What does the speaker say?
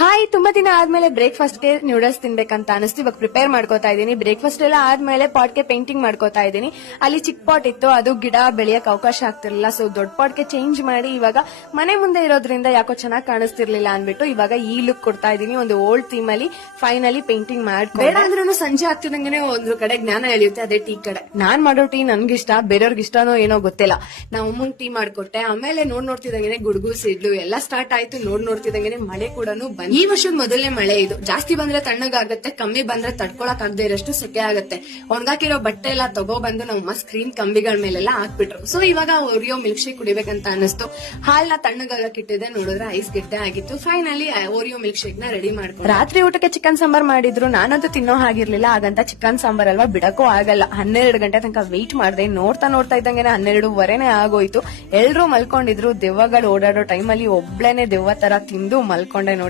Hi, ತುಂಬಾ ದಿನ ಆದ್ಮೇಲೆ ಬ್ರೇಕ್ಫಾಸ್ಟ್ ಗೆ ನೂಡಲ್ಸ್ ತಿನ್ಬೇಕಂತ ಅನಿಸ್ತು. ಇವಾಗ ಪ್ರಿಪೇರ್ ಮಾಡ್ಕೋತಾ ಇದೀನಿ. ಬ್ರೇಕ್ಫಾಸ್ಟ್ ಎಲ್ಲ ಆದ್ಮೇಲೆ ಪಾಟ್ ಗೆ ಪೇಂಟಿಂಗ್ ಮಾಡ್ಕೋತಾ ಇದೀನಿ. ಅಲ್ಲಿ ಚಿಕ್ಕ ಪಾಟ್ ಇತ್ತು, ಅದು ಗಿಡ ಬೆಳೆಯಕ್ ಅವಕಾಶ ಆಗ್ತಿರ್ಲಿಲ್ಲ. ಸೊ ದೊಡ್ಡ ಪಾಟ್ ಗೆ ಚೇಂಜ್ ಮಾಡಿ ಇವಾಗ ಮನೆ ಮುಂದೆ ಇರೋದ್ರಿಂದ ಯಾಕೋ ಚೆನ್ನಾಗಿ ಕಾಣಿಸ್ತಿರ್ಲಿಲ್ಲ ಅನ್ಬಿಟ್ಟು ಇವಾಗ ಈ ಲುಕ್ ಕೊಡ್ತಾ ಇದೀನಿ. ಒಂದು ಓಲ್ಡ್ ಥೀಮ್ ಅಲ್ಲಿ ಫೈನಲಿ ಪೇಂಟಿಂಗ್ ಮಾಡ್ಕೊಂಡು ಬೇಡ ಅಂದ್ರೂ ಸಂಜೆ ಆಗ್ತಿದಂಗೆ ಒಂದು ಕಡೆ ಜ್ಞಾನ ಎಳೆಯುತ್ತೆ, ಅದೇ ಟೀ ಕಡೆ. ನಾನ್ ಮಾಡೋ ಟೀ ನನ್ಗಿಷ್ಟ, ಬೇರೆಯವ್ರಿಗೆ ಇಷ್ಟನೋ ಏನೋ ಗೊತ್ತಿಲ್ಲ. ನಾ ಅಮ್ಮಂಗ್ ಟೀ ಮಾಡ್ಕೊಟ್ಟೆ. ಆಮೇಲೆ ನೋಡ್ತಿದಂಗೆ ಗುಡುಗು ಸಿಡ್ಲು ಎಲ್ಲ ಸ್ಟಾರ್ಟ್ ಆಯ್ತು. ನೋಡ್ತಿದಂಗೆ ಮಳೆ ಕೂಡ ಬಂತು. ಈ ವರ್ಷದ ಮೊದಲನೇ ಮಳೆ ಇದು. ಜಾಸ್ತಿ ಬಂದ್ರೆ ತಣ್ಣಗಾಗತ್ತೆ, ಕಮ್ಮಿ ಬಂದ್ರೆ ತಡ್ಕೊಳಕ್ ಆಗದೆ ಇರೋಷ್ಟು ಸೆಕೆ ಆಗುತ್ತೆ. ಒಣಗಾಕಿರೋ ಬಟ್ಟೆ ಎಲ್ಲ ತಗೋಬಂದು ನಮ್ಮ ಸ್ಕ್ರೀನ್ ಕಂಬಿಗಳ ಮೇಲೆಲ್ಲ ಹಾಕ್ಬಿಟ್ರು. ಸೊ ಇವಾಗ ಓರಿಯೋ ಮಿಲ್ಕ್ ಶೇಕ್ ಕುಡಿಬೇಕಂತ ಅನಿಸ್ತು. ಹಾಲ್ನ ತಣ್ಣಗಾಗಕ್ ಇಟ್ಟಿದೆ, ನೋಡಿದ್ರೆ ಐಸ್ ಗೆಡ್ಡೆ ಆಗಿತ್ತು. ಫೈನಲಿ ಓರಿಯೋ ಮಿಲ್ಕ್ ಶೇಕ್ ನ ರೆಡಿ ಮಾಡ್ಕೊಂಡು ರಾತ್ರಿ ಊಟಕ್ಕೆ ಚಿಕನ್ ಸಾಂಬಾರ್ ಮಾಡಿದ್ರು. ನಾನಂತೂ ತಿನ್ನೋ ಹಾಗಿರ್ಲಿಲ್ಲ. ಹಾಗಂತ ಚಿಕನ್ ಸಾಂಬಾರ್ ಅಲ್ವಾ, ಬಿಡಕ್ಕೂ ಆಗಲ್ಲ. 12 ಗಂಟೆ ತನಕ ವೆಯ್ಟ್ ಮಾಡಿದೆ. ನೋಡ್ತಾ ಇದ್ದಂಗೆ 12:15 ಆಗೋಯ್ತು. ಎಲ್ರೂ ಮಲ್ಕೊಂಡಿದ್ರು. ದೆವ್ವಗಳು ಓಡಾಡೋ ಟೈಮಲ್ಲಿ ಒಬ್ಳೇನೆ ದೆವ್ವ ತರ ತಿಂದು ಮಲ್ಕೊಂಡೆ ನೋಡಿ.